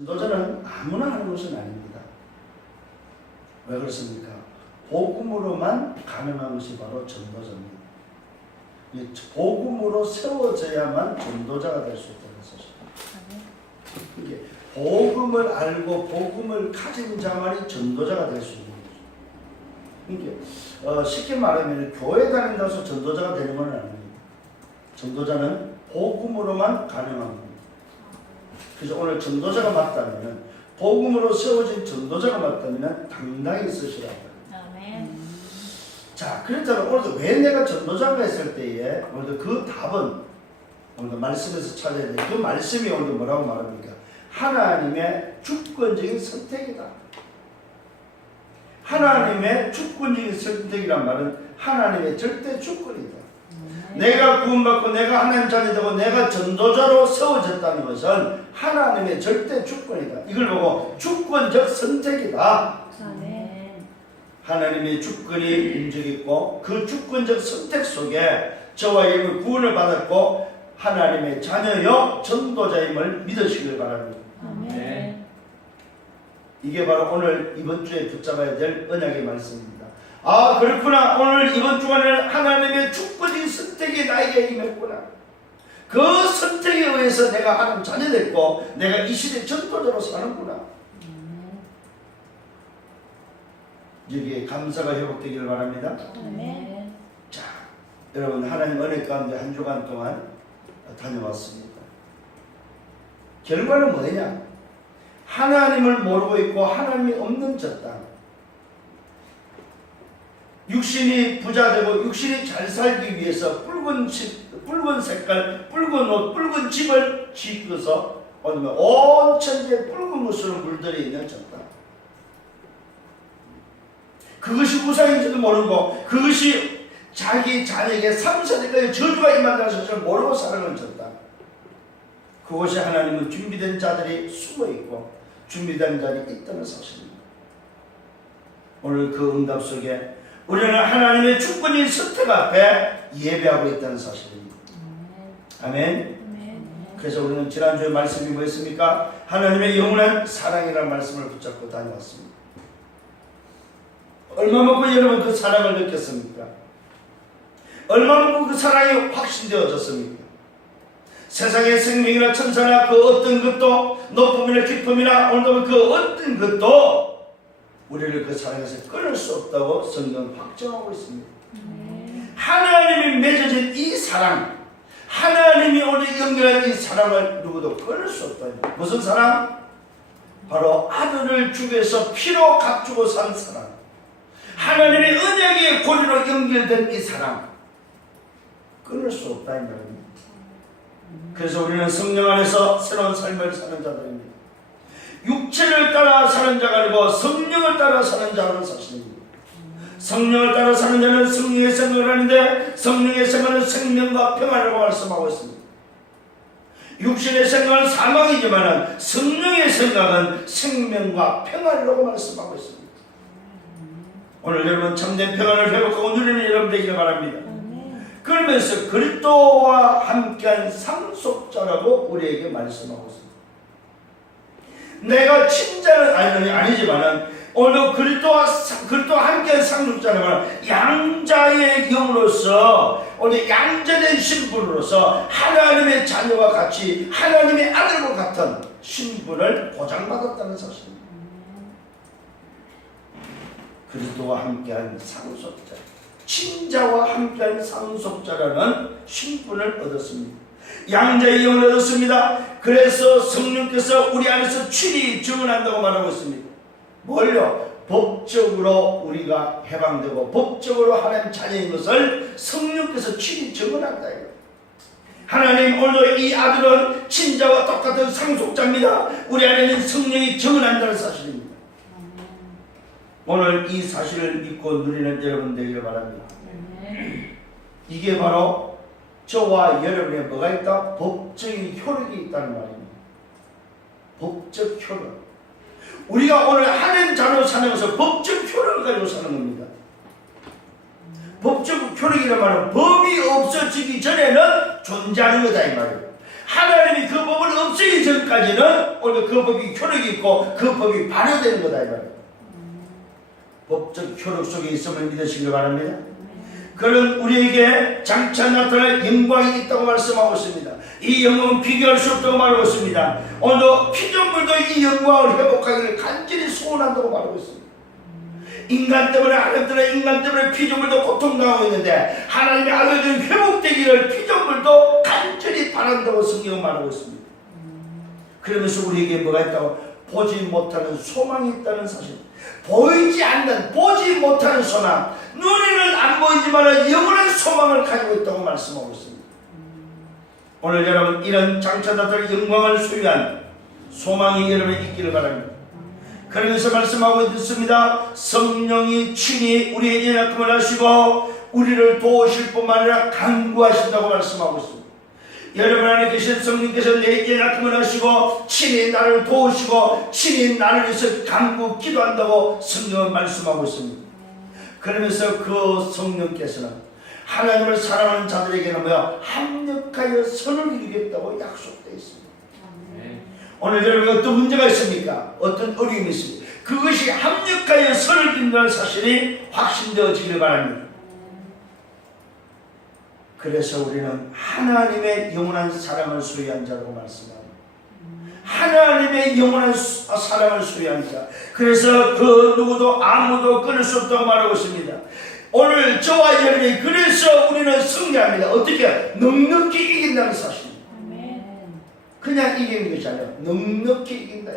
전도자는 아무나 하는 것은 아닙니다. 왜 그렇습니까? 복음으로만 가능한 것이 바로 전도자입니다. 복음으로 세워져야만 전도자가 될 수 있다는 사실. 이게 복음을 알고 복음을 가진 자만이 전도자가 될 수 있는 거죠. 이게 쉽게 말하면 교회 다닌다고 해서 전도자가 되는 건 아닙니다. 전도자는 복음으로만 가능한 겁니다. 그래서 오늘 전도자가 맞다면, 복음으로 세워진 전도자가 맞다면 당당히 쓰시라고. 자, 그렇다면 오늘도 왜 내가 전도자가 했을 때에 오늘도 그 답은 오늘도 말씀에서 찾아야 돼. 그 말씀이 오늘도 뭐라고 말합니까? 하나님의 주권적인 선택이다. 하나님의 주권적인 선택이란 말은 하나님의 절대 주권이다. 내가 구원받고 내가 하나님 자녀 되고 내가 전도자로 세워졌다는 것은 하나님의 절대 주권이다. 이걸 보고 주권적 선택이다. 하나님의 주권이 인정했고 그 주권적 선택 속에 저와 여러분 구원을 받았고 하나님의 자녀여 전도자임을 믿으시길 바랍니다. 아멘. 이게 바로 오늘 이번 주에 붙잡아야 될 언약의 말씀입니다. 아, 그렇구나. 오늘 이번 주간에는 하나님의 주권적인 선택이 나에게 임했구나. 그 선택에 의해서 내가 하나님 자녀 됐고 내가 이 시대 전도자로 사는구나. 여기에 감사가 회복되기를 바랍니다. 아멘. 자, 여러분 하나님 은혜 가운데 한 주간 동안 다녀왔습니다. 결과는 뭐냐? 하나님을 모르고 있고 하나님이 없는 저 땅. 육신이 부자되고 육신이 잘 살기 위해서 붉은 색깔, 붉은 옷, 붉은 집을 짓고서 온 천지에 붉은 것으로 물들여 있는 저 땅. 그것이 우상인지도 모르고 그것이 자기 자녀에게 3세대까지 저주가 임한다는 사실을 모르고 살아가는 저 땅. 그곳에 하나님은 준비된 자들이 숨어있고 준비된 자들이 있다는 사실입니다. 오늘 그 응답 속에 우리는 하나님의 주권적인 선택 앞에 예배하고 있다는 사실입니다. 아멘. 그래서 우리는 지난주에 말씀이 뭐였습니까? 하나님의 영원한 사랑이라는 말씀을 붙잡고 다녀왔습니다. 얼마만큼 여러분 그 사랑을 느꼈습니까? 얼마만큼 그 사랑이 확신되어졌습니까? 세상의 생명이나 천사나 그 어떤 것도 높음이나 깊음이나 오늘도 그 어떤 것도 우리를 그 사랑에서 끊을 수 없다고 성경은 확정하고 있습니다. 하나님이 맺어진 이 사랑, 하나님이 오늘 연결한 이 사랑을 누구도 끊을 수 없다. 무슨 사랑? 바로 아들을 주께서 피로 값주고 산 사랑. 하나님의 언약의 고리로 연결된 이 사랑 끊을 수 없다 이 말입니다. 그래서 우리는 성령 안에서 새로운 삶을 사는 자들입니다. 육체를 따라 사는 자가 아니고 성령을 따라 사는 자라는 사실입니다. 성령을 따라 사는 자는 성령의 생각을 하는데 성령의 생각은 생명과 평안이라고 말씀하고 있습니다. 육신의 생각은 사망이지만 성령의 생각은 생명과 평안이라고 말씀하고 있습니다. 오늘 여러분 참된 평안을 회복하고 누리는 여러분 되기를 바랍니다. 그러면서 그리스도와 함께한 상속자라고 우리에게 말씀하고 있습니다. 내가 친자는 아니지만은 오늘 그리스도와 함께한 상속자는 양자의 영으로서 오늘 양자된 신분으로서 하나님의 자녀와 같이 하나님의 아들과 같은 신분을 보장받았다는 사실입니다. 그리스도와 함께한 상속자, 친자와 함께한 상속자라는 신분을 얻었습니다. 양자의 영을 얻었습니다. 그래서 성령께서 우리 안에서 친히 증언한다고 말하고 있습니다. 뭘요? 법적으로 우리가 해방되고 법적으로 하나님 자녀인 것을 성령께서 친히 증언한다. 하나님 오늘 이 아들은 친자와 똑같은 상속자입니다. 우리 안에는 성령이 증언한다는 사실입니다. 오늘 이 사실을 믿고 누리는 여러분 되기를 바랍니다. 이게 바로 저와 여러분의 뭐가 있다? 법적인 효력이 있다는 말입니다. 법적 효력. 우리가 오늘 하나님 자녀로 사는 것은 법적 효력을 가지고 사는 겁니다. 법적 효력이란 말은 법이 없어지기 전에는 존재하는 거다 이 말이에요. 하나님이 그 법을 없애기 전까지는 오늘 그 법이 효력이 있고 그 법이 발효되는 거다 이 말이에요. 법적 효력 속에 있음을 믿으시길 바랍니다. 그런 우리에게 장차 나타날 영광이 있다고 말씀하고 있습니다. 이 영광은 비교할 수 없다고 말하고 있습니다. 오늘 피조물도 이 영광을 회복하기를 간절히 소원한다고 말하고 있습니다. 인간 때문에 하나님들은 인간 때문에 피조물도 고통당하고 있는데 하나님의 아들들이 회복되기를 피조물도 간절히 바란다고 성경은 말하고 있습니다. 그러면서 우리에게 뭐가 있다고? 보지 못하는 소망이 있다는 사실. 보이지 않는, 보지 못하는 소망, 눈에는 안 보이지만 영원한 소망을 가지고 있다고 말씀하고 있습니다. 오늘 여러분 이런 장차다들 영광을 소유한 소망이 여러분에 있기를 바랍니다. 그러면서 말씀하고 있습니다. 성령이 친히 우리의 연약함을 하시고 우리를 도우실 뿐만 아니라 간구하신다고 말씀하고 있습니다. 여러분 안에 계신 성령께서 내 연약함을 하시고 친히 나를 도우시고 친히 나를 위해서 간구 기도한다고 성령은 말씀하고 있습니다. 그러면서 그 성령께서는 하나님을 사랑하는 자들에게는 뭐야? 합력하여 선을 이루겠다고 약속되어 있습니다. 오늘 여러분 어떤 문제가 있습니까? 어떤 어려움이 있습니까? 그것이 합력하여 선을 이룬다는 사실이 확신되어지기를 바랍니다. 그래서 우리는 하나님의 영원한 사랑을 소유한 자라고 말씀합니다. 하나님의 영원한 사랑을 소유한 자. 그래서 그 누구도 아무도 끊을 수 없다고 말하고 있습니다. 오늘 저와 여러분이 그래서 우리는 승리합니다. 어떻게? 넉넉히 이긴다는 사실. 그냥 이기는 것이 아니라 넉넉히 이긴다.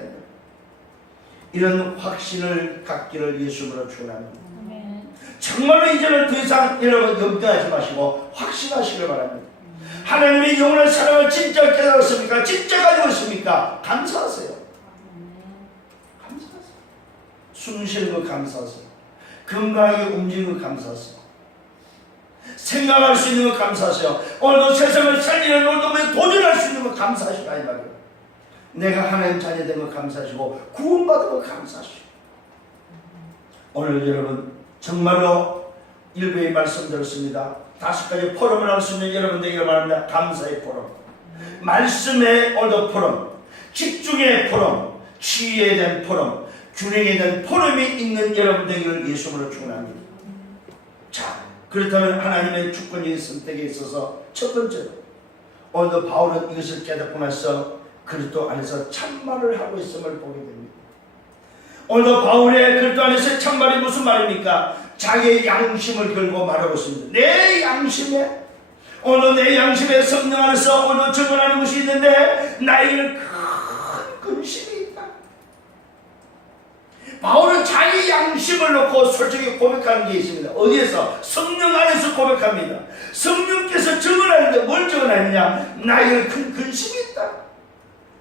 이런 확신을 갖기를 예수님으로 축원합니다. 정말로 이제는 더 이상 여러분 염려하지 마시고 확신하시길 바랍니다. 하나님의 영원한 사랑을 진짜 깨달았습니까? 진짜 가지고 있습니까? 감사하세요. 감사하세요. 숨 쉬는 거 감사하세요. 건강하게 움직이는 거 감사하세요. 생각할 수 있는 거 감사하세요. 오늘도 세상을 살리는 오늘도 도전할 수 있는 거 감사하시라 이 말이에요. 내가 하나님 자녀 된 거 감사하시고 구원받은 거 감사하시고. 오늘 여러분 정말로 일부의 말씀 들었습니다. 5가지 포럼을 할 수 있는 여러분들에게 말합니다. 감사의 포럼, 말씀의 오늘 포럼, 집중의 포럼, 치유에 대한 포럼, 균형에 대한 포럼이 있는 여러분들에게 예수님으로 축원합니다. 자, 그렇다면 하나님의 주권적인 선택에 있어서 첫 번째로 오늘 바울은 이것을 깨닫고 나서 그리스도 안에서 참말을 하고 있음을 보게 됩니다. 오늘 바울의 그리스도 안에서 참말이 무슨 말입니까? 자기의 양심을 걸고 말하고 있습니다. 내 양심에 오늘 내 양심에 성령 안에서 오늘 적응하는 것이 있는데 나에게는 큰 근심이 있다. 바울은 자기 양심을 놓고 솔직히 고백하는 게 있습니다. 어디에서? 성령 안에서 고백합니다. 성령께서 적응하는데 뭘 적응하느냐? 나에게는 큰 근심이 있다.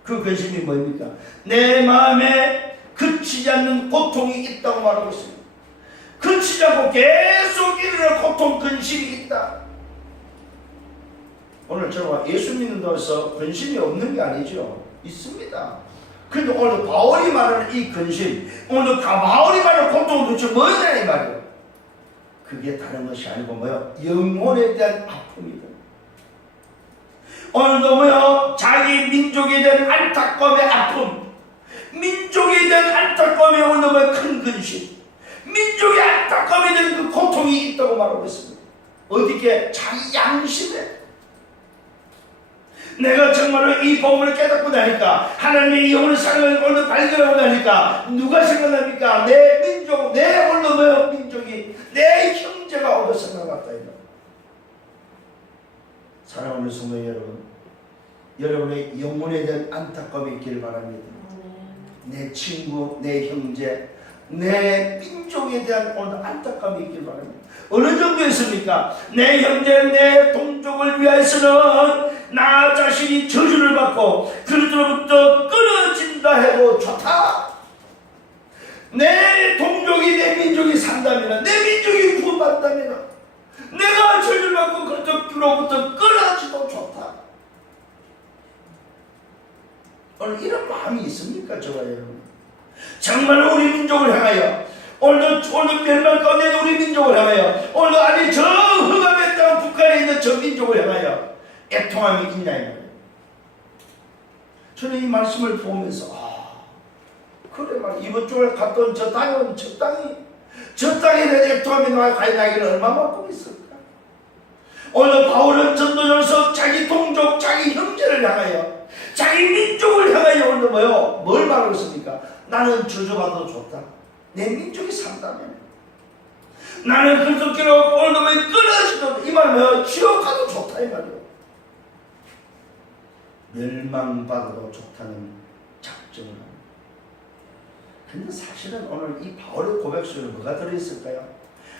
그 근심이 뭡니까? 내 마음에 그치지 않는 고통이 있다고 말하고 있습니다. 그치지 않고 계속 일어나는 고통, 근심이 있다. 오늘 저와 예수 믿는다고 해서 근심이 없는 게 아니죠. 있습니다. 그런데 오늘 바울이 말하는 이 근심, 오늘 바울이 말하는 고통은 도대체 뭐냐 이 말이에요. 그게 다른 것이 아니고 뭐요? 영혼에 대한 아픔이다. 오늘도 뭐요? 자기 민족에 대한 안타까움의 아픔, 민족에 대한 안타까움에 오늘 큰 근심, 민족의 안타까움에 대한 그 고통이 있다고 말하고 있습니다. 어디게? 자기 양심에. 내가 정말로 이 복음을 깨닫고 나니까, 하나님의 영혼의 사랑을 오늘 발견하고 나니까 누가 생각납니까? 내 민족, 내 오늘 민족이, 내 형제가 오늘 생각났다. 사랑하는 성도 여러분, 여러분의 영혼에 대한 안타까움이 있기를 바랍니다. 내 친구, 내 형제, 내 민족에 대한 오늘 안타까움이 있기를 바랍니다. 어느 정도 있습니까? 내 형제, 내 동족을 위해서는 나 자신이 저주를 받고 그리스도로부터 끊어진다 해도 좋다. 내 동족이, 내 민족이 산다면, 내 민족이 구원받다면 내가 저주를 받고 그리스도로부터 끊어지도 좋다. 오늘 이런 마음이 있습니까? 저와 여러분, 정말로 우리 민족을 향하여, 오늘 멸망 가운데 우리 민족을 향하여, 오늘 아니 저 흑암의 땅 북한에 있는 저 민족을 향하여 애통함이 있냐 이 말이에요. 저는 이 말씀을 보면서 그래 말 이번 주에 갔던 저 땅은 저 땅에 내 애통함이 나에게는 얼마나 보겠을까. 오늘 바울은 전도전에서 자기 동족 자기 형제를 향하여 자기 민족을 향하여 오늘 뭘 말하고 있습니까? 나는 저주받아도 좋다. 내 민족이 산다면 나는 그리스도께로 오늘 끊어지도 이 말은 지옥 가도 좋다 이 말이에요. 멸망받아도 좋다는 작정을 합니다. 근데 사실은 오늘 이 바울의 고백 속에 뭐가 들어있을까요?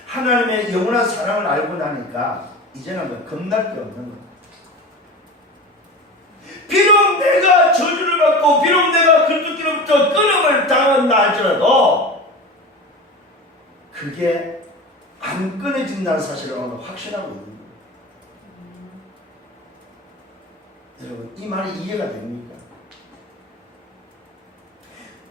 하나님의 영원한 사랑을 알고 나니까 이제는 겁날 게 없는 거예요. 비록 내가 저주를 받고 비록 내가 그리스도께로부터 끊임을 당한다 할지라도 그게 안 끊어진다는 사실을 오늘 확신하고 있는 거예요. 여러분 이 말이 이해가 됩니까?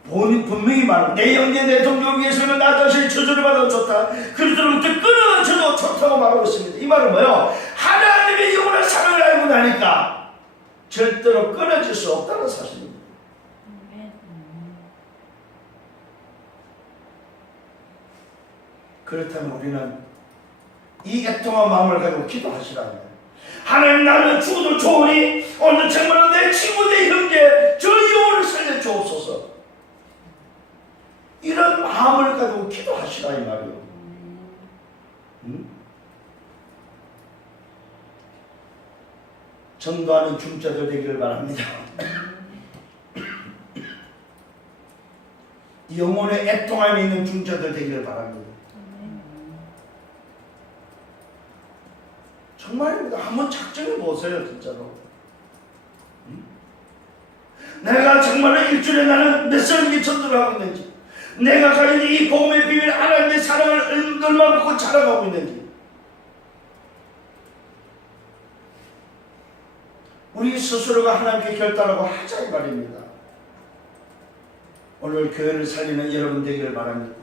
분명히 말하고 내 형제 내 동족 위해서는 나 자신이 저주를 받아도 좋다. 그리스도로부터 끊어져도 좋다고 말하고 있습니다. 이 말은 뭐예요? 하나님의 영원한 사랑을 알고 나니까 절대로 끊어질 수 없다는 사실입니다. 그렇다면 우리는 이 애통한 마음을 가지고 기도하시라면 하나님 나는 죽어도 좋으니 오늘 정말로 내 친구 내 형제 저 영혼을 살려주옵소서. 이런 마음을 가지고 기도하시라 이 말이에요. 전도하는 중자들 되기를 바랍니다. 영혼의 애통함이 있는 중자들 되기를 바랍니다. 정말입니다. 한번 작정해 보세요 진짜로. 내가 정말로 일주일에 나는 몇 살기 전도를 하고 있는지, 내가 가진 이 복음의 비밀 하나님의 사랑을 얼마나 먹고 자라가고 있는지, 우리 스스로가 하나님께 결단하고 하자 이 말입니다. 오늘 교회를 살리는 여러분 되기를 바랍니다.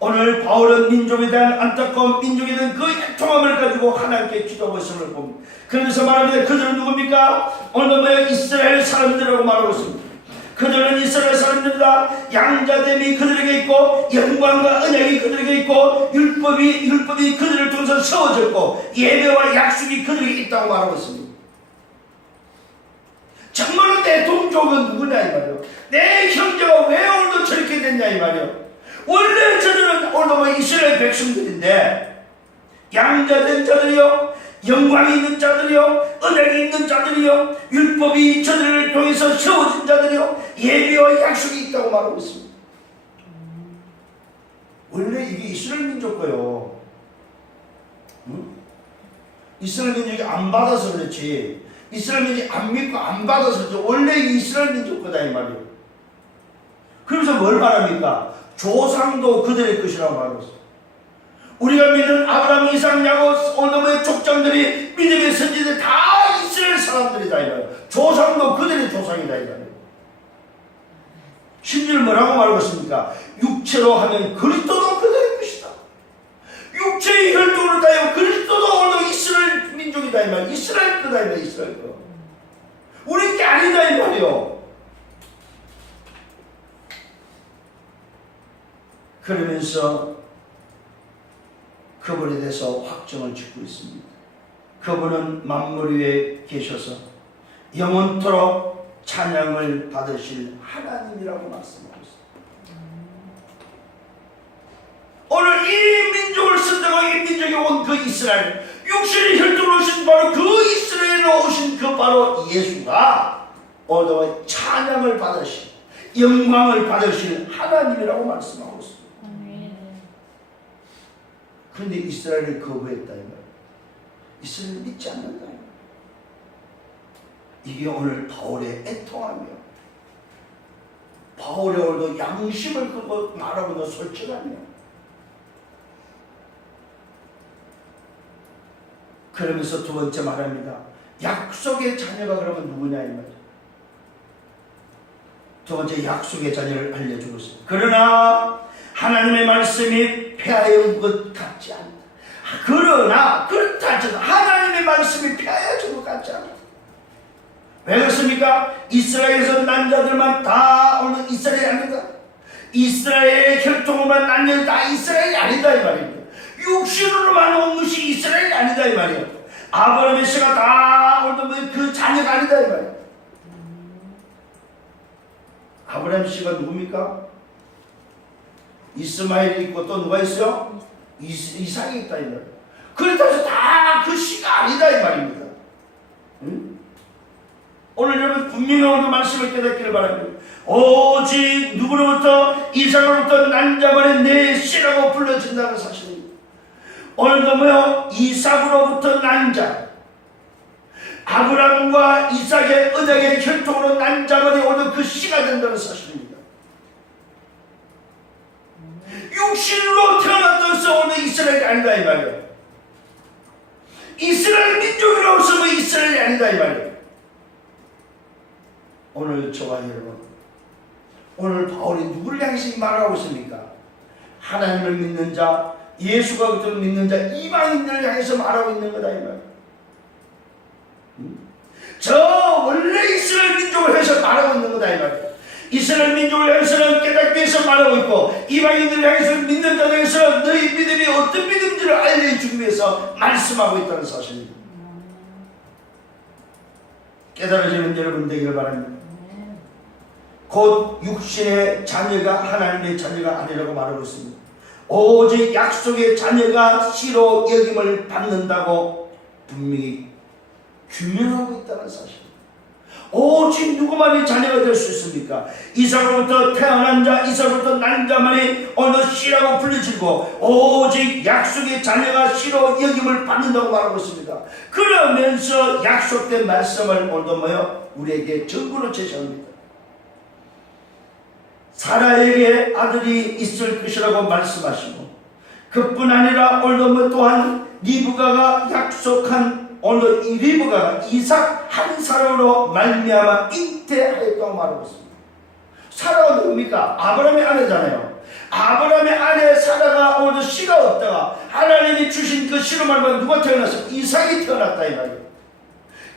오늘 바울은 민족에 대한 안타까운 민족에 대한 그 애통함을 가지고 하나님께 기도하고 있음을 봅니다. 그러면서 말합니다. 그들은 누굽니까? 오늘 이스라엘 사람들이라고 말하고 있습니다. 그들은 이스라엘 사람들이다. 양자됨이 그들에게 있고 영광과 언약이 그들에게 있고 율법이 그들을 통해서 세워졌고 예배와 약속이 그들에게 있다고 말하고 있습니다. 정말로 내 동족은 누구냐 이 말이요. 내 형제가 왜 오늘도 저렇게 됐냐 이 말이요. 원래 저들은 오늘도 이스라엘 백성들인데 양자된 자들이요, 영광이 있는 자들이요, 언약이 있는 자들이요, 율법이 저들을 통해서 세워진 자들이요, 예배와 약속이 있다고 말하고 있습니다. 원래 이게 이스라엘 민족 거요. 이스라엘 민족이 안 받아서 그렇지, 이스라엘 민족이 안 믿고 안 받아서 그렇지, 원래 이스라엘 민족 거다 이 말이에요. 그러면서 뭘 말합니까? 조상도 그들의 것이라고 말하고 있어요. 우리가 믿는 아브라함, 이삭, 야곱, 오늘의 족장들이 믿음의 선지들 다 이스라엘 사람들이다 이 말이에요. 조상도 그들의 조상이다 이 말이에요. 심지어 뭐라고 말하고 있습니까? 육체로 하면 그리스도도 그들의 것이다. 육체의 혈통으로 따지면 그리스도도 오늘 이스라엘 민족이다 이 말이에요. 이스라엘 거다 이 말이에요. 이스라엘 거. 우리 게 아니다 이 말이에요. 그러면서 그분에 대해서 확정을 짓고 있습니다. 그분은 만물 위에 계셔서 영원토록 찬양을 받으실 하나님이라고 말씀하고 있습니다. 오늘 이 민족을 쓴다고 이 민족에 온 그 이스라엘, 육신의 혈통으로 오신 바로 그 이스라엘로 오신 그 바로 예수가 오늘 찬양을 받으실, 영광을 받으실 하나님이라고 말씀하고 있습니다. 그런데 이스라엘을 거부했다 이 말이에요. 이스라엘을 믿지 않는다. 이게 오늘 바울의 애통함이에요. 바울의 오늘도 양심을 끄고 말하고 있는 솔직함이에요. 그러면서 두 번째 말합니다. 약속의 자녀가 그러면 누구냐 이 말이에요. 두 번째 약속의 자녀를 알려주고 있습니다. 그러나 하나님의 말씀이 폐하여 것 같지 않다. 그러나 그렇다 할지라도 하나님의 말씀이 폐하여 것 같지 않다. 왜 그렇습니까? 이스라엘에서 난 자들만 다 오늘 이스라엘이 아니다. 이스라엘의 혈통으로만 난 자들 다 이스라엘이 아니다 이 말입니다. 육신으로만 온 것이 이스라엘이 아니다 이 말이에요. 아브라함의 씨가 다 오늘 그 자녀가 아니다 이 말이에요. 아브라함 씨가 누굽니까? 이스마엘이 있고 또 누가 있어요? 이삭이 있다 이 말이에요. 그렇다고 해서 다 그 씨가 아니다 이 말입니다. 응? 오늘 여러분 분명히 오늘 말씀을 깨닫기를 바랍니다. 오직 누구로부터? 이삭으로부터 난 자만이 내 씨라고 불러진다는 사실입니다. 오늘도 뭐요? 이삭으로부터 난 자, 아브라함과 이삭의 언약의 혈통으로 난 자만이 오늘 그 씨가 된다는 사실입니다. 육신으로 태어났다고 해서 오늘 이스라엘이 아니다 이 말이에요. 이스라엘 민족이라고서 이스라엘이 아니다 이 말이에요. 오늘 저와 여러분, 오늘 바울이 누구를 향해서 말하고 있습니까? 하나님을 믿는 자, 예수가 그토록 믿는 자, 이방인들을 향해서 말하고 있는 거다 이 말이에요. 저 원래 이스라엘 민족을 해서 말하고 있는 거다 이 말이에요. 이스라엘 민족을 향해서는 깨닫기 위해서 말하고 있고, 이방인들을 향해서는 믿는 자들 향해서 너희 믿음이 어떤 믿음인지를 알려주기 위해서 말씀하고 있다는 사실입니다. 깨달아지는 여러분 되기를 바랍니다. 곧 육신의 자녀가 하나님의 자녀가 아니라고 말하고 있습니다. 오직 약속의 자녀가 씨로 여김을 받는다고 분명히 규명하고 있다는 사실입니다. 오직 누구만이 자녀가 될 수 있습니까? 이삭으로부터 태어난 자, 이삭으로부터 난 자만이 오늘 씨라고 불려지고 오직 약속의 자녀가 씨로 여김을 받는다고 말하고 있습니다. 그러면서 약속된 말씀을 오늘도 뭐요? 우리에게 증거로 제시합니다. 사라에게 아들이 있을 것이라고 말씀하시고, 그뿐 아니라 오늘도 또한 리브가가 약속한 오늘 이 리브가가 이삭 한 사람으로 말미암아 잉태하였다고 말하고 있습니다. 사라가 누굽니까? 아브라함의 아내잖아요. 아브라함의 아내 사라가 오늘 씨가 없다가 하나님이 주신 그 씨로 말미암아 누가 태어났어요? 이삭이 태어났다 이 말이에요.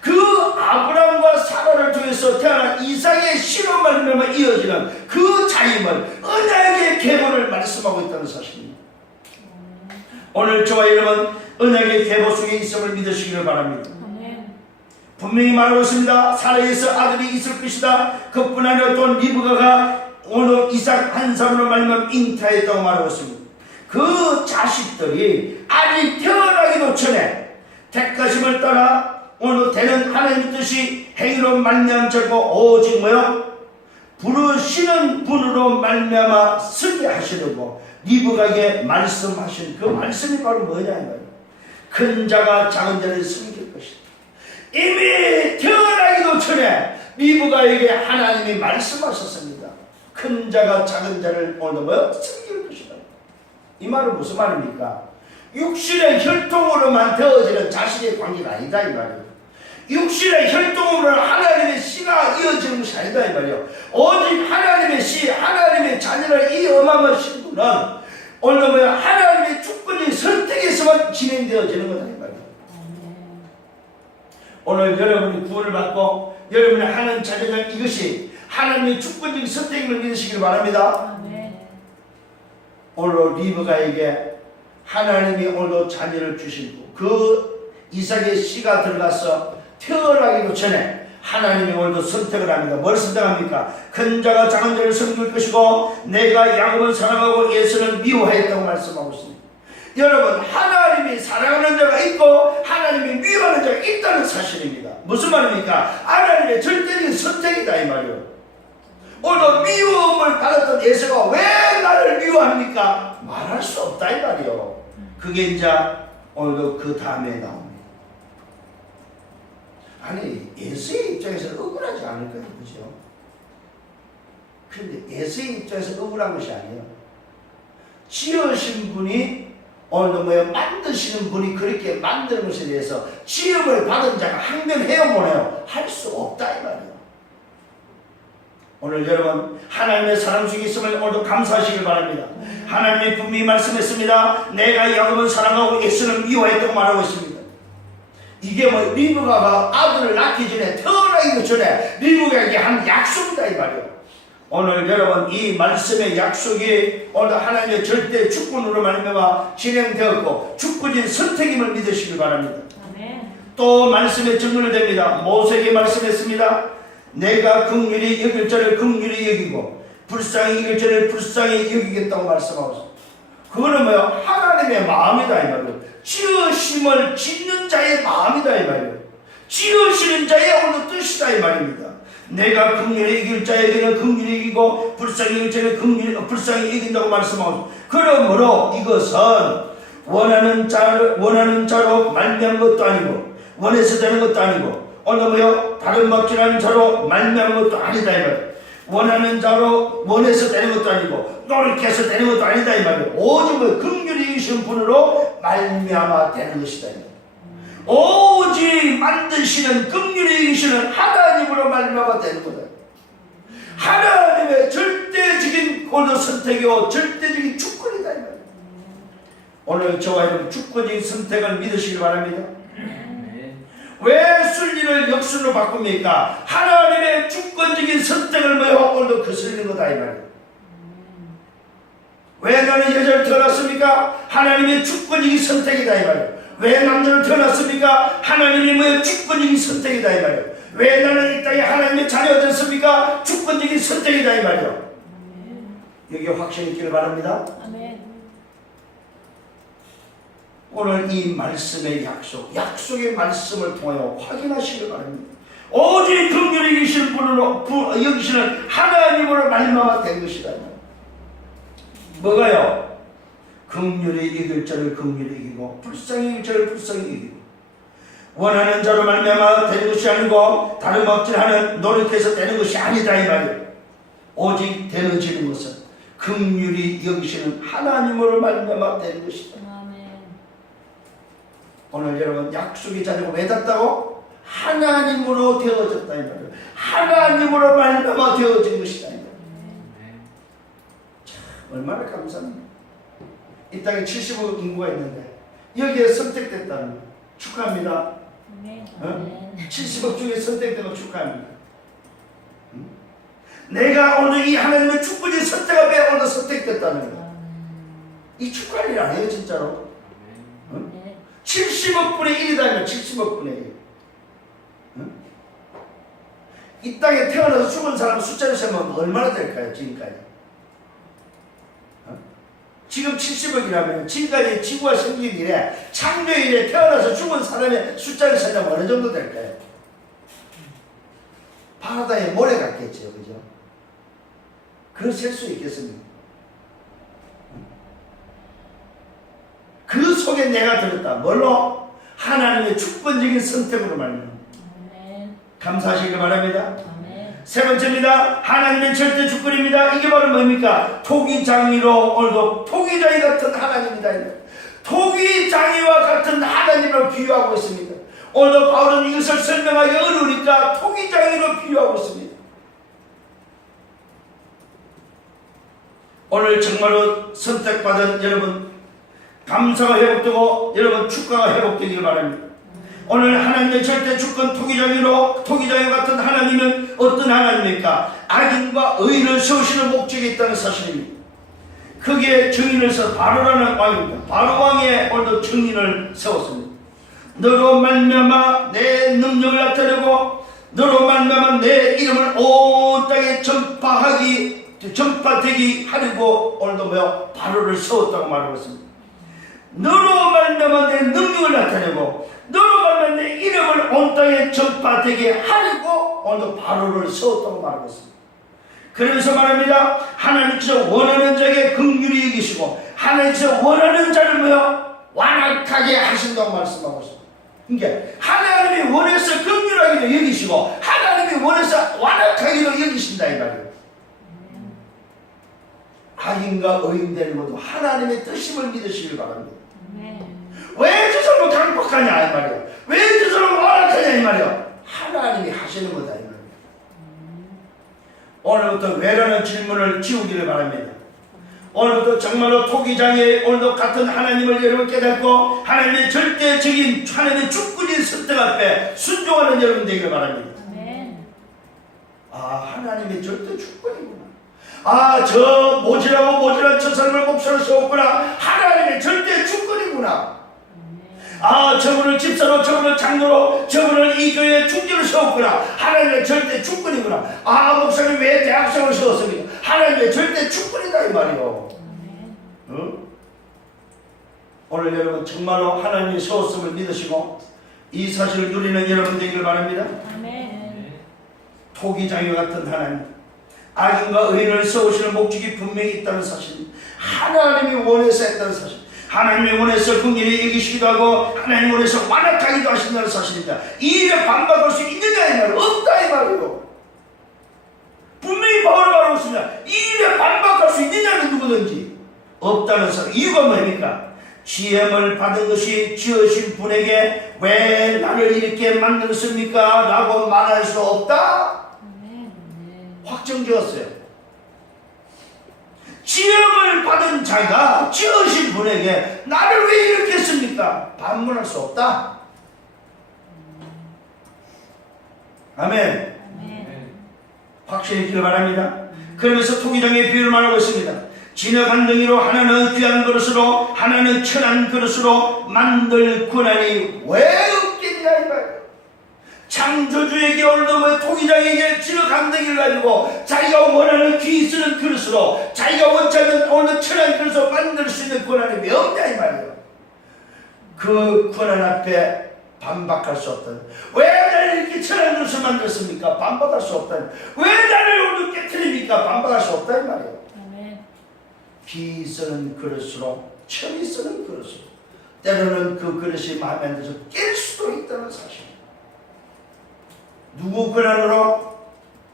그 아브라함과 사라를 통해서 태어난 이삭의 씨로 말미암아 이어지는 그 자임을 언약의 계보를 말씀하고 있다는 사실입니다. 오늘 저와 여러분 언약의 계보 속에 있음을 믿으시기를 바랍니다. 분명히 말하고 있습니다. 사라에서 아들이 있을 것이다. 그뿐 아니라 또 리브가가 오늘 이삭 한 사람으로 말미암아 잉태했다고 말하고 있습니다. 그 자식들이 아직 태어나기도 전에 택하심을 따라 오늘 되는 하나님의 뜻이 행위로 말미암지 않고 오직 뭐요? 부르시는 분으로 말미암아 쓰게 하시려고 리브가에게 말씀하신 그 말씀이 바로 뭐냐 이 말이에요. 큰 자가 작은 자를 섬길 것이다. 이미 태어나기도 전에 리브가에게 하나님이 말씀하셨습니다. 큰 자가 작은 자를 오늘 뭐요? 섬길 것이다. 이 말은 무슨 말입니까? 육신의 혈통으로만 되어지는 자식의 관계가 아니다 이 말이에요. 육신의 혈통으로 하나님의 씨가 이어지는 것이 아니다 이 말이에요. 오직 하나님의 씨, 하나님의 자녀를 이 어마어마하신 분은 오늘 뭐야? 하나님의 주권적인 선택에서만 진행되어지는 거다 이 말이에요. 오늘 여러분이 구원을 받고 여러분이 하나님 자녀가 이것이 하나님의 주권적인 선택임을 믿으시길 바랍니다. 오늘 리브가에게 하나님이 오늘도 자녀를 주시고 그 이삭의 씨가 들어가서 태어나기도 전에 하나님이 오늘도 선택을 합니다. 뭘 선택합니까? 큰 자가 작은 자를 섬길 것이고 내가 야곱을 사랑하고 에서를 미워하였다고 말씀하고 있습니다. 여러분, 하나님이 사랑하는 자가 있고 하나님이 미워하는 자가 있다는 사실입니다. 무슨 말입니까? 하나님의 절대적인 선택이다 이 말이에요. 오늘 미움을 받았던 에서가 왜 나를 미워합니까? 말할 수 없다 이 말이에요. 그게 이제 오늘도 그 다음에 나옵니다. 아니, 에서의 입장에서는 억울하지 않을까요? 그죠? 그런데 에서의 입장에서 억울한 것이 아니에요. 지으신 분이 오늘도 뭐예요? 만드시는 분이 그렇게 만드는 것에 대해서 지음을 받은 자가 항변해요 뭐네요? 할 수 없다 이 말이에요. 오늘 여러분 하나님의 사랑 중에 있음을 오늘도 감사하시길 바랍니다. 하나님이 분명히 말씀했습니다. 내가 야곱을 사랑하고 에서는 미워했다고 말하고 있습니다. 이게 뭐 리브가가 아들을 낳기 전에 태어나기 전에 리브가에게 한 약속이다 이 말이에요. 오늘 여러분 이 말씀의 약속이 오늘 하나님의 절대 주권으로 말미암아 진행되었고 주권인 선택임을 믿으시기 바랍니다. 아멘. 또 말씀에 증언됩니다. 모세에게 말씀했습니다. 내가 긍휼히 여길 자를 긍휼히 여기고 불쌍히 여길 자를 불쌍히 여기겠다고 말씀하고 있습니다. 그거는 뭐요? 하나님의 마음이다 이 말이에요. 지으심을 짓는 자의 마음이다 이 말이에요. 지으시는 자의 어느 뜻이다 이 말입니다. 내가 긍휼히 이길 자에게는 긍휼히 이기고 불쌍히 이길 자에게는 불쌍히 이긴다고 말씀하고, 그러므로 이것은 원하는 자로 말미암은 것도 아니고 원해서 되는 것도 아니고 오늘 뭐요? 다른 막지라는 자로 말미암은 것도 아니다 이 말이에요. 원하는 자로 원해서 되는 것도 아니고 노력해서 되는 것도 아니다 이 말이에요. 오직 긍휼히 이기신 분으로 말미암아 되는 것이다 이 말이에요. 오직 만드시는 긍휼히 이기시는 하나님으로 말미암아 되는 거다. 하나님의 절대적인 오늘 선택이요 절대적인 주권이다 이 말이에요. 오늘 저와 여러분 주권적인 선택을 믿으시기 바랍니다. 왜 순리를 역순으로 바꿉니까? 하나님의 주권적인 선택을 뭐요? 오늘도 거슬리는 거다 이 말이에요. 왜 나는 여자를 태어났습니까? 하나님의 주권적인 선택이다 이 말이에요. 왜 남자를 태어났습니까? 하나님의 뭐요? 주권적인 선택이다 이 말이에요. 왜 나는 이 땅에 하나님의 자녀가 됐습니까? 주권적인 선택이다 이 말이에요. 여기에 확신이 있기를 바랍니다. 아멘. 오늘 이 말씀의 약속의 말씀을 통하여 확인하시길 바랍니다. 오직 긍휼히 여기시는 분으로 여기시는 하나님으로 말미암아 된 것이다. 뭐가요? 긍휼히 이길 자를 긍휼히 이기고 불쌍히 이길 자를 불쌍히 이기고 원하는 자로 말미암아 되는 것이 아니고 다른 막질하는 노력해서 되는 것이 아니다 이 말이에요. 오직 되어지는 것은 긍휼히 여기시는 하나님으로 말미암아 되는 것이다. 오늘 여러분 약속의 자녀가 왜 닿다고? 하나님으로 되어졌다 이 말이에요. 하나님으로 말미암아 되어진 것이다 이 말이에요. 참 얼마나 감사합니다. 이 땅에 70억 인구가 있는데 여기에 선택됐다는 거 축하합니다. 어? 70억 중에 선택된 거 축하합니다. 응? 내가 오늘 이 하나님의 축복의 선택 앞에 오늘 선택됐다는 거, 이 축하할 일 아니에요 진짜로. 응? 70억 분의 1이다면 70억 분의 1. 응? 이 땅에 태어나서 죽은 사람 숫자를 세면 얼마나 될까요 지금까지? 지금 70억이라면 지금까지 지구가 생긴 이래 창조 이래 태어나서 죽은 사람의 숫자를 세면 어느 정도 될까요? 바다에 모래 같겠죠, 그죠? 그걸 셀 수 있겠습니까? 그 속에 내가 들었다. 뭘로? 하나님의 주권적인 선택으로 말입니다. 감사하시길 바랍니다. 세 번째입니다. 하나님의 절대 주권입니다. 이게 바로 뭡니까? 토기장이로 오늘도 토기장이 같은 하나님이다. 토기장이와 같은 하나님을 비유하고 있습니다. 오늘도 바울은 이것을 설명하기 어려우니까 토기장이로 비유하고 있습니다. 오늘 정말로 선택받은 여러분 감사가 회복되고 여러분 축가가 회복되기를 바랍니다. 오늘 하나님의 절대 주권 토기장이로 토기장이 같은 하나님은 어떤 하나님입니까? 악인과 의인을 세우시는 목적이 있다는 사실입니다. 거기에 증인을 서 바로라는 왕입니다. 바로 왕의 오늘도 증인을 세웠습니다. 너로 말미암아 내 능력을 나타내고 너로 말미암아 내 이름을 온 땅에 전파되기 하려고 오늘도 뭐요? 바로를 세웠다고 말하고 있습니다. 너로 말미암아 내 능력을 나타내고 너로 말미암아 내 이름을 온 땅에 전파되게 하려고 오늘 바로를 세웠다고 말하고 있습니다. 그러면서 말합니다. 하나님께서 원하는 자에게 긍휼히 여기시고 하나님께서 원하는 자를 뭐요? 완악하게 하신다고 말씀하고 있습니다. 그러니까 하나님이 원해서 긍휼하기로 여기시고 하나님이 원해서 완악하기로 여기신다 이 말이에요. 악인과 의인 되는 것도 하나님의 뜻임을 믿으시길 바랍니다. 왜 저 사람은 강박하냐 이 말이에요. 왜 저 사람은 완악하냐 이 말이에요. 하나님이 하시는 거다 이 말이에요. 오늘부터 왜라는 질문을 지우기를 바랍니다. 오늘부터 정말로 토기장에 오늘도 같은 하나님을 여러분 깨닫고 하나님의 절대적인 하나님의 주권인 선택 앞에 순종하는 여러분 되기를 바랍니다. 아멘. 아, 하나님의 절대 주권이구나. 아, 저 모질한 저 사람을 목사로 세웠구나. 하나님의 절대 주권이구나. 아, 저분을 집사로, 저분을 장로로, 저분을 이 교회의 중지로 세웠구나. 하나님의 절대 주권이구나. 아, 목사님 왜 대학생을 세웠습니까? 하나님의 절대 주권이다 이 말이요. 응? 오늘 여러분 정말로 하나님이 세웠음을 믿으시고 이 사실을 누리는 여러분 되기를 바랍니다. 아멘. 토기장애 같은 하나님, 악인과 의인을 세우시는 목적이 분명히 있다는 사실, 하나님이 원해서 했다는 사실, 하나님이 원해서 긍휼히 여기시기도 하고 하나님이 원해서 완악하기도 하신다는 사실입니다. 이 일에 반박할 수 있느냐 이 말은 없다 이 말이요. 분명히 바울을 말하고 있습니다. 이 일에 반박할 수 있느냐는 누구든지 없다는 사실. 이유가 뭡니까? 지혜를 받은 것이 지으신 분에게 왜 나를 이렇게 만들었습니까? 라고 말할 수 없다. 확정지었어요. 지음을 받은 자가 지으신 분에게 나를 왜 이렇게 했습니까? 반문할 수 없다. 아멘. 확실히 있기를 바랍니다. 그러면서 토기장의 비유를 말하고 있습니다. 진흙 한 덩이로 하나는 귀한 그릇으로 하나는 천한 그릇으로 만들 권한이 왜 없겠냐 이 말이에요. 창조주에게 오늘도 토기장에게 진흙 한 덩이를 가지고 자기가 원하는 귀 쓰는 그릇으로 자기가 원치 않는 오늘 천한 그릇으로 만들 수 있는 권한이 왜 없냐 이 말이에요. 그 권한 앞에 반박할 수 없다. 왜 나를 이렇게 천한 그릇을 만들었습니까? 반박할 수 없다. 왜 나를 오늘 깨트립니까? 반박할 수 없다 이 말이에요. 기 쓰는 그릇으로 천이 쓰는 그릇으로 때로는 그 그릇이 마음에 안 들어서 깰 수도 있다는 사실. 누구 권한으로?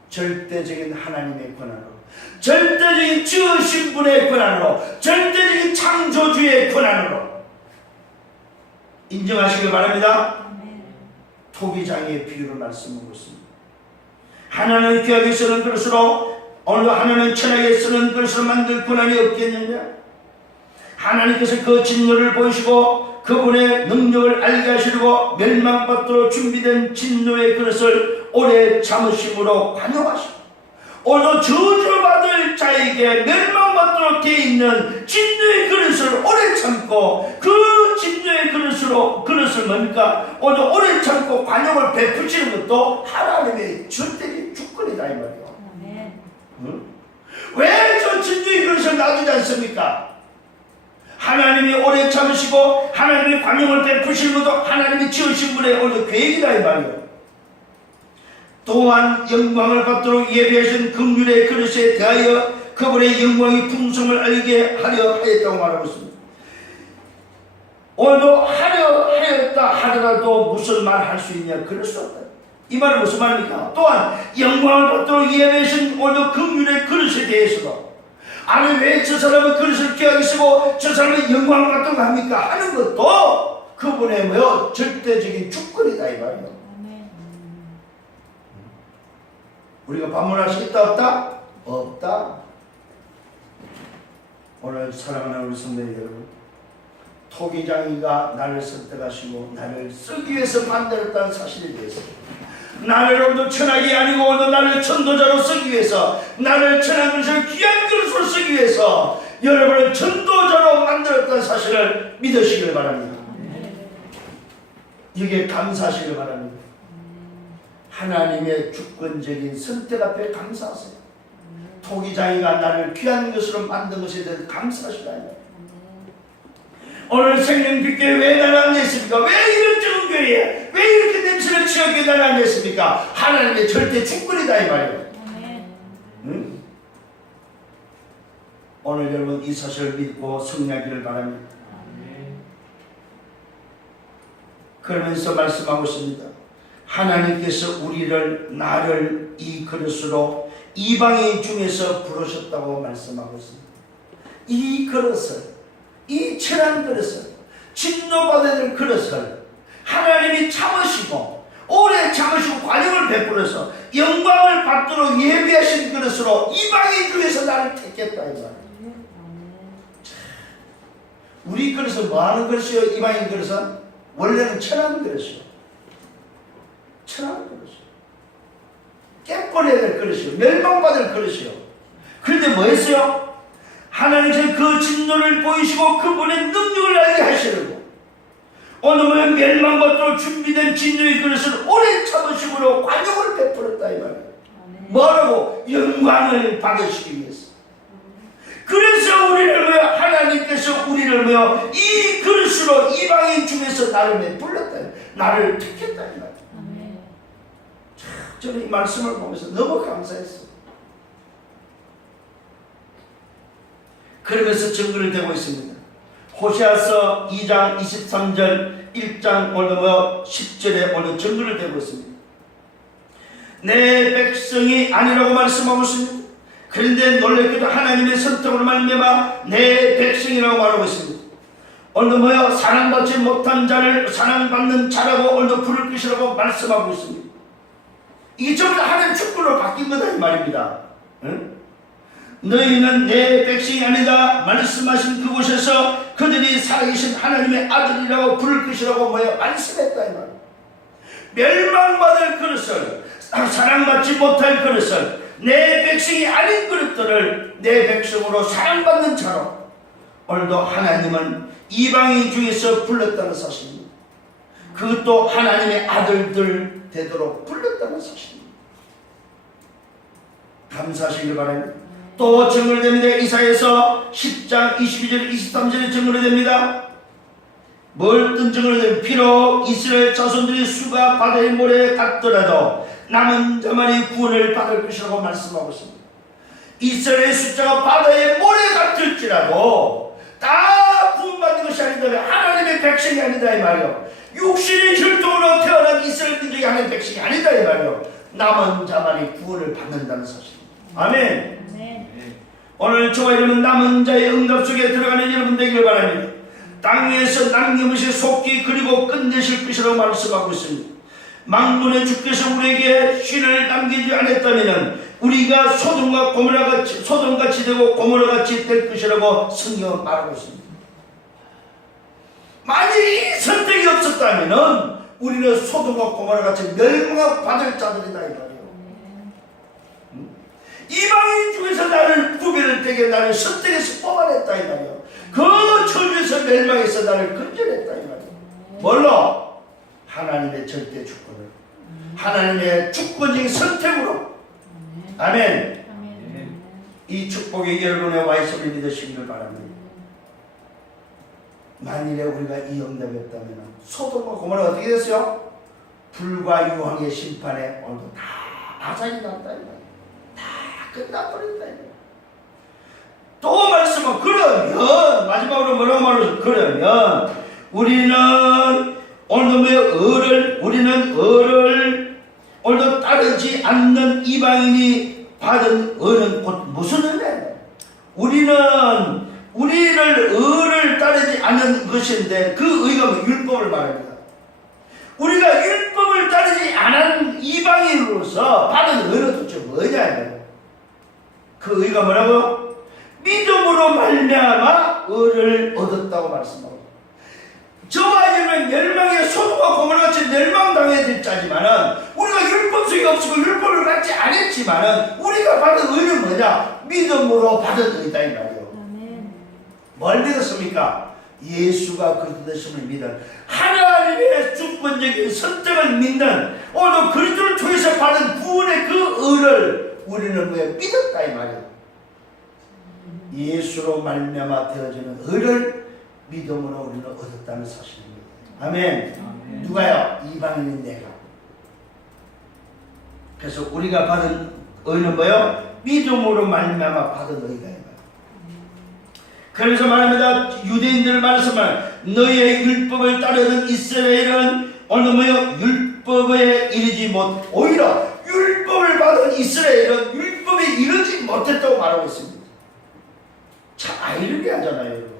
절대적인 하나님의 권한으로, 절대적인 지으신 분의 권한으로, 절대적인 창조주의 권한으로 인정하시길 바랍니다. 토기장의 비유를 말씀하고 있습니다. 하나는 귀하게 쓰는 그릇으로 오늘도 하나는 천하게 쓰는 그릇으로 만들 권한이 없겠느냐? 하나님께서 그 진노를 보이시고 그분의 능력을 알게 하시려고 멸망받도록 준비된 진노의 그릇을 오래 참으심으로 관용하시고 오늘도 저주받을 자에게 멸망받도록 되어 있는 진노의 그릇을 오래 참고 그 진노의 그릇을 뭡니까? 오늘 오래 참고 관용을 베푸시는 것도 하나님의 절대적인 주권이다 이 말이에요. 응? 왜 저 진노의 그릇을 놔두지 않습니까? 하나님이 오래 참으시고 하나님이 관용을 베푸시는 것도 하나님이 지으신 분의 오늘 계획이다 이 말이에요. 또한 영광을 받도록 예배하신 긍휼의 그릇에 대하여 그분의 영광의 풍성을 알게 하려 하였다고 말하고 있습니다. 오늘도 하려 하였다 하더라도 무슨 말 할 수 있냐? 그럴 수 없다. 이 말은 무슨 말입니까? 또한 영광을 받도록 예배하신 오늘 긍휼의 그릇에 대해서도 아니 왜 저 사람은 그릇을 귀하게 쓰고 저 사람은 영광을 받도록 합니까? 하는 것도 그분의 뭐 절대적인 주권이다 이 말이에요. 우리가 반문할 수 있다 없다? 없다. 오늘 사랑하는 우리 성도 여러분, 토기장이가 나를 선택하시고 나를 쓰기 위해서 만들었다는 사실에 대해서 나를 오늘도 천하게 아니고 오늘 나를 전도자로 쓰기 위해서 나를 천한 그릇을 귀한 그릇으로 쓰기 위해서 여러분을 전도자로 만들었다는 사실을 믿으시길 바랍니다. 이게 감사하시길 바랍니다. 하나님의 주권적인 선택 앞에 감사하세요. 토기장이가 나를 귀한 것으로 만든 것에 대해서 감사하시라. 오늘 생명빛교회 왜 나를 안 냈습니까? 왜 이런 적은 교회에 왜 이렇게 냄새를 취하게 나를 안 냈습니까? 하나님의 절대 주권이다 이 말이에요. 응? 오늘 여러분 이 사실을 믿고 승리하기를 바랍니다. 그러면서 말씀하고 있습니다. 하나님께서 나를 이 그릇으로 이방인 중에서 부르셨다고 말씀하고 있습니다. 이 그릇을, 이 천한 그릇을, 진노받는 그릇을 하나님이 참으시고 오래 참으시고 관용을 베풀어서 영광을 받도록 예비하신 그릇으로 이방인 중에서 나를 택했다 이 말이에요. 우리 그릇은 뭐 하는 그릇이요? 이방인 그릇은 원래는 천한 그릇이요. 천한 그릇이요. 깨버려야 될 그릇이요. 멸망받을 그릇이요. 그런데 뭐 했어요? 하나님께서 그 진노를 보이시고 그분의 능력을 알게 하시려고 오늘은 멸망받도록 준비된 진노의 그릇을 오래 참으심으로 관용을 베풀었다 이 말이에요. 뭐라고? 영광을 받으시기 위해서. 그래서 우리를 왜 하나님께서 우리를 왜요? 이 그릇으로 이방인 중에서 나를 왜 불렀다, 나를 택했다 이 말이에요. 저는 이 말씀을 보면서 너무 감사했어요. 그러면서 증거를 대고 있습니다. 호세아서 2장 23절 1장 오늘 10절에 오늘 증거를 대고 있습니다. 내 백성이 아니라고 말씀하고 있습니다. 그런데 놀랍게도 하나님의 선택으로 말미암아 내 백성이라고 말하고 있습니다. 오늘 사랑받지 못한 자를 사랑받는 자라고 오늘 부를 것이라고 말씀하고 있습니다. 이게 전부 다 하나님 축복으로 바뀐 거다 이 말입니다. 응? 너희는 내 백성이 아니다 말씀하신 그곳에서 그들이 살아계신 하나님의 아들이라고 부를 것이라고 말씀했다 이 말이에요. 멸망받을 그릇을 사랑받지 못할 그릇을 내 백성이 아닌 그릇들을 내 백성으로 사랑받는 자로 오늘도 하나님은 이방인 중에서 불렀다는 사실입니다. 그것도 하나님의 아들들 되도록 불렀다는 사실입니다. 감사하시길 바랍니다. 또 증거됩니다. 이사야서 10장 22절 23절에 증거됩니다. 뭘 어떤 증거를 비록 이스라엘 자손들이 수가 바다의 모래에 갔더라도 남은 자만이 구원을 받을 것이라고 말씀하고 있습니다. 이스라엘의 숫자가 바다의 모래 같을지라도 다 구원받는 것이 아니다. 하나님의 백성이 아니다 이 말이요. 육신의 혈통으로 태어난 이스라엘 민족이 하나님의 백성이 아니다 이 말이요. 남은 자만이 구원을 받는다는 사실입니다. 아멘. 오늘 저와 여러분 남은 자의 응답 속에 들어가는 여러분 되기를 바랍니다. 땅 위에서 남김없이 속기 그리고 끝내실 것이라고 말씀하고 있습니다. 만군의 주께서 우리에게 신을 남기지 않았다면 우리가 소돔같이 되고 고모라같이 될 것이라고 성경은 말하고 있습니다. 만약 이 선택이 없었다면 우리는 소돔과 고모라같이 멸망받을 자들이다 이 말이에요. 이방인 중에서 나를 구별을 되게 나를 선택해서 뽑아냈다 이 말이에요. 그 저주에서 멸망해서 나를 건져냈다 이 말이에요. 뭘로? 하나님의 절대 주권을, 하나님의 주권적인 선택으로. 아멘. 이 축복이 여러분의 와 있음을 믿으시기를 바랍니다. 만일에 우리가 이 응답이 없다면 소돔과 고모라가 어떻게 됐어요? 불과 유황의 심판에 오늘도 다 아산이 났다 이 말이에요. 다 끝나버린다. 또 말씀은 그러면 마지막으로 뭐라고 말하죠? 그러면 우리는 을을 오늘도 따르지 않는 이방인이 받은 을은 곧 무슨 은혜? 을을 따르지 않는 것인데 그 의가 율법을 말합니다. 우리가 율법을 따르지 않은 이방인으로서 받은 은은 도대체 뭐냐? 그 의가 뭐라고요? 믿음으로 말미암아 의를 얻었다고 말씀하고, 저와 여러분 멸망의 소돔과 고모라같이 멸망당해야 될 자지만은 우리가 율법 속에 없고 율법을 받지 않았지만은 우리가 받은 의는 뭐냐? 믿음으로 받은 의다 이 말이에요. 뭘 믿었습니까? 예수가 그리스도 되심을 믿은 하나님의 주권적인 선택을 믿는 오늘 그리스도를 통해서 받은 구원의 그 의를 우리는 왜 믿었다 이 말이에요. 예수로 말미암아 되어지는 의를 믿음으로 우리는 얻었다는 사실입니다. 아멘. 누가요? 이방인인 내가. 그래서 우리가 받은 의는 뭐요? 믿음으로 말미암아 받은 의가. 그래서 말합니다. 유대인들을 말해서만 너희의 율법을 따르는 이스라엘은 오늘 율법에 이르지 못, 오히려 율법을 받은 이스라엘은 율법에 이르지 못했다고 말하고 있습니다. 참 아이러니하잖아요.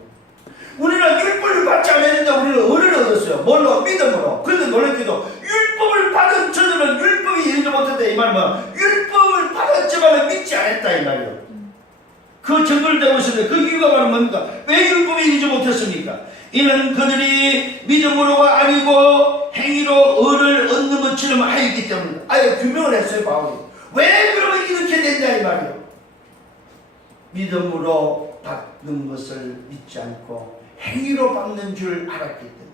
우리는 율법을 받지 않았는데 우리는 의를 얻었어요. 뭘로? 믿음으로. 그런데 놀랍게도 율법을 받은 저들은 율법이 이르지 못했다 이 말은 율법을 받았지만 믿지 않았다 이 말이에요. 그 정글되고 있었는데 그 이유가 바로 뭡니까? 왜 율법이 이기지 못했습니까? 이는 그들이 믿음으로가 아니고 행위로 의를 얻는 것처럼 하였기 때문에 아예 규명을 했어요. 바울이 왜 그러면 이렇게 된다 이 말이에요. 믿음으로 받는 것을 믿지 않고 행위로 받는 줄 알았기 때문에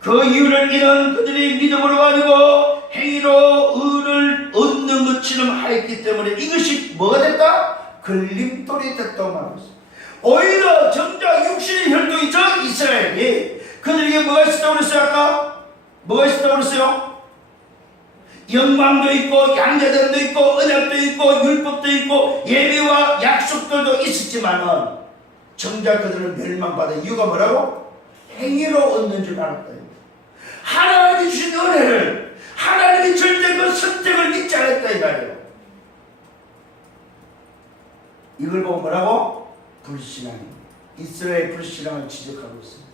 그 이유를 이는 그들이 믿음으로가 아니고 행위로 의를 얻는 것처럼 하였기 때문에 이것이 뭐가 됐다? 걸림돌이 됐다고 말합니다. 오히려 정작 육신의 혈통이 저 이스라엘이 그들에게 뭐가 있었다고 그랬어요? 아까? 뭐가 있었다고 그랬어요? 영광도 있고 양자됨도 있고 언약도 있고 율법도 있고 예배와 약속들도 있었지만은 정작 그들은 멸망받은 이유가 뭐라고? 행위로 얻는 줄 알았다. 하나님이 주신 은혜를 하나님이 절대 그 선택을 믿지 않았다 이 말이에요. 이걸 보고 뭐라고? 불신앙입니다. 이스라엘 불신앙을 지적하고 있습니다.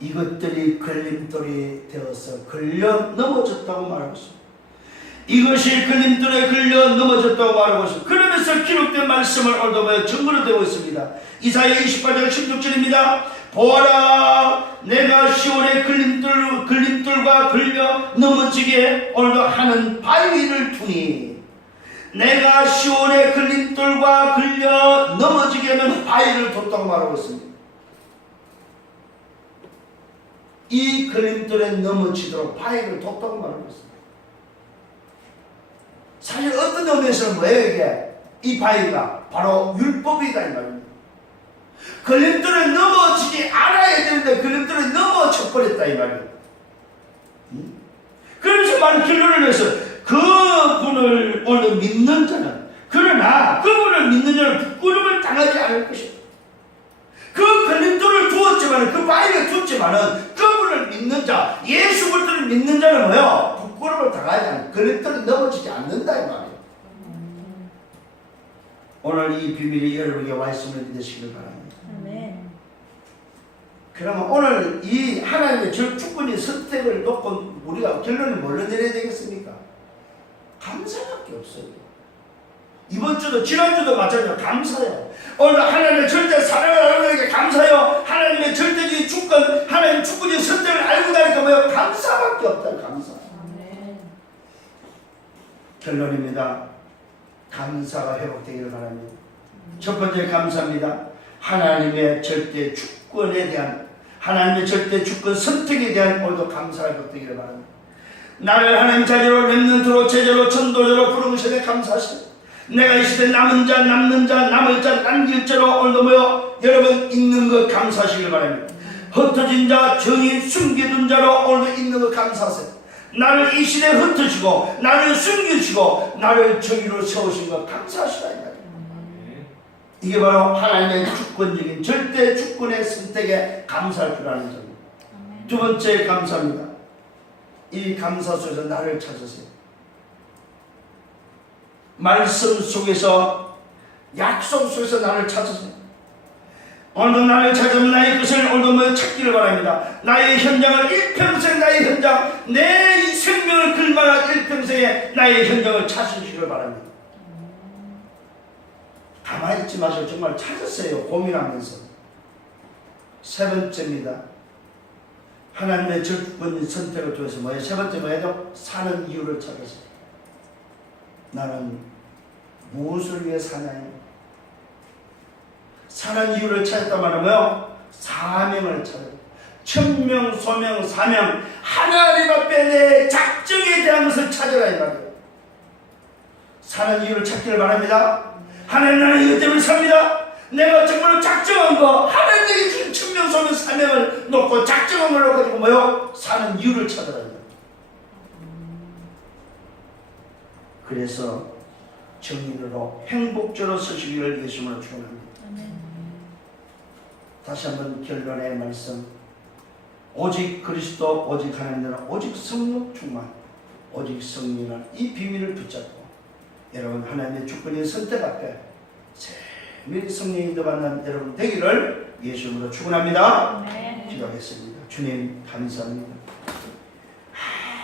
이것들이 걸림돌이 되어서 걸려 넘어졌다고 말하고 있습니다. 이것이 걸림돌에 걸려 넘어졌다고 말하고 있습니다. 그러면서 기록된 말씀을 오늘도 증거로 되고 있습니다. 이사야 28장 16절입니다. 보아라 내가 시온의 걸림돌과 걸려 넘어지게 오늘도 하는 바위를 두니 내가 시온의 걸림돌과 걸려 넘어지게 하는 바위를 뒀다고 말하고 있습니다. 이 걸림돌에 넘어지도록 바위를 뒀다고 말하고 있습니다. 사실 어떤 의미에서는 뭐예요 이게? 이 바위가 바로 율법이다 이 말입니다. 걸림돌에 넘어지지 않아야 되는데 걸림돌에 넘어져 버렸다 이 말이에요. 그래서 많은 결론을 내서 그분을 오늘 믿는 자는 그러나 그분을 믿는 자는 부끄러움을 당하지 않을 것이다. 그 걸림돌을 두었지만 그 바위를 두었지만은 그분을 믿는 자 예수 그리스도를 믿는 자는 뭐요? 부끄러움을 당하지 않는 걸림돌에 넘어지지 않는다 이 말이에요. 오늘 이 비밀이 여러분에게 와 있음을 믿으시길 바랍니다. 그러면 오늘 이 하나님의 주권이 선택을 놓고 우리가 결론을 뭘로 내려야 되겠습니까? 감사밖에 없어요. 이번 주도 지난주도 마찬가지로 감사해요. 오늘 하나님의 절대 사랑을 알고 있게 감사해요. 하나님의 절대적인 주권, 하나님의 주권적인 선택을 알고 나니까 뭐예요? 감사밖에 없다. 감사. 결론입니다. 감사가 회복되기를 바랍니다. 첫 번째 감사입니다. 하나님의 절대 주권에 대한 하나님의 절대 주권 선택에 대한 오늘도 감사가 회복되기를 바랍니다. 나를 하나님 자녀로 렘넌트로 제자로 전도자로 부르시되 감사하시오. 내가 이 시대 남은 자 남는 자 남을 자 남길 자로 오늘도 모여 여러분 있는 것 감사하시길 바랍니다. 흩어진 자 정의 숨겨둔 자로 오늘도 있는 것 감사하세요. 나를 이 시대에 흩으시고 나를 숨기시고 나를 정의로 세우신 것 감사하시다. 이게 바로 하나님의 주권적인 절대 주권의 선택에 감사할 줄 아는 점입니다. 두 번째 감사입니다. 이 감사 속에서 나를 찾으세요. 말씀 속에서 약속 속에서 나를 찾으세요. 오늘도 나를 찾으면 나의 것을 오늘도 찾기를 바랍니다. 나의 현장을 일평생 나의 현장 내 이 생명을 걸만한 일평생에 나의 현장을 찾으시기를 바랍니다. 가만히 있지 마시고 정말 찾으세요. 고민하면서. 세 번째입니다. 하나님의 주권 선택을 통해서 뭐예요? 세 번째 뭐예요? 사는 이유를 찾으세요. 나는 무엇을 위해 사나요? 사는 이유를 찾았다 말하면 뭐요? 사명을 찾아요. 천명, 소명, 사명 하나님 앞에 내 작정에 대한 것을 찾으라 이 말이에요. 사는 이유를 찾기를 바랍니다. 하나님 나는 이것 때문에 삽니다. 내가 정말로 작정한 거 하나님에게 준 천명, 소명, 사명을 놓고 작정한 걸 놓고 뭐요? 사는 이유를 찾으라. 그래서 정의로 행복적으로 서시기를 예수님으로 축원합니다. 다시 한번 결론의 말씀. 오직 그리스도, 오직 하나님 나라, 오직 성령 충만, 오직 성령을 이 비밀을 붙잡고 여러분 하나님의 주권의 선택 앞에 세밀히 성령이 만난 여러분 되기를 예수님으로 축원합니다. 기도하겠습니다. 주님 감사합니다.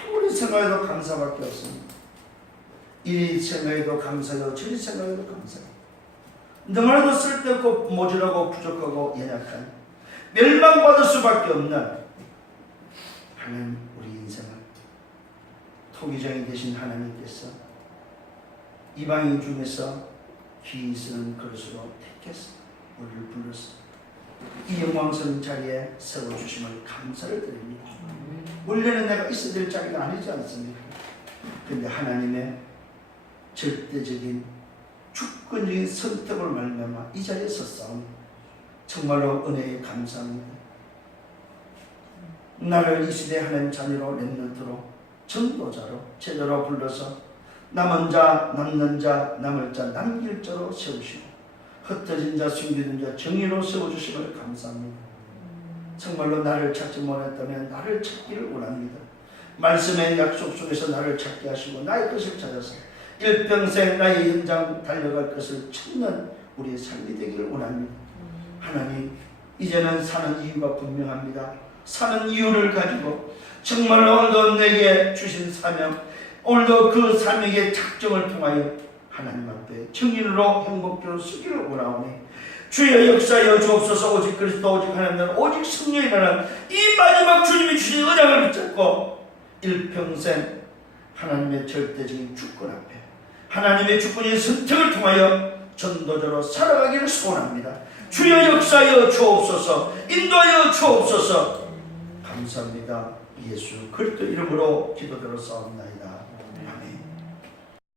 아무리 생각해도 감사밖에 없습니다. 이리 생각해도 감사해요. 저리 생각해도 감사해요. 너무나도 쓸데없고 모질하고 부족하고 연약한 멸망받을 수밖에 없는 하나님, 우리 인생을 토기장이 되신 하나님께서 이방인 중에서 귀히 쓰는 그릇으로 택해서 우리를 불러서 이 영광스러운 자리에 세워주심을 감사를 드립니다. 원래는 내가 있어야 될 자리가 아니지 않습니까? 그런데 하나님의 절대적인 주권적인 선택을 말미암아 이 자리에 섰사옵니다. 정말로 은혜에 감사합니다. 나를 이 시대 하나님 자녀로 렘넌트로 전도자로 제대로 불러서 남은 자 남는 자 남을 자 남길 자로 세우시고 흩어진 자 숨기는 자 정의로 세워주심을 감사합니다. 정말로 나를 찾지 못했다면 나를 찾기를 원합니다. 말씀의 약속 속에서 나를 찾게 하시고 나의 것을 찾아서 일평생 나의 현장 달려갈 것을 찾는 우리의 삶이 되기를 원합니다. 하나님, 이제는 사는 이유가 분명합니다. 사는 이유를 가지고 정말로 오늘도 내게 주신 사명, 오늘도 그 사명의 작정을 통하여 하나님 앞에 증인으로 행복적으로 쓰기를 원하오니 주여 역사여 주옵소서. 오직 그리스도 오직 하나님 오직 성령이라는 이 마지막 주님이 주신 은혜를 붙잡고 일평생 하나님의 절대적인 주권 앞에 하나님의 주권의 선택을 통하여 전도자로 살아가기를 소원합니다. 주여 역사여 주옵소서. 인도하여 주옵소서. 감사합니다. 예수 그리스도 이름으로 기도드렸사옵나이다.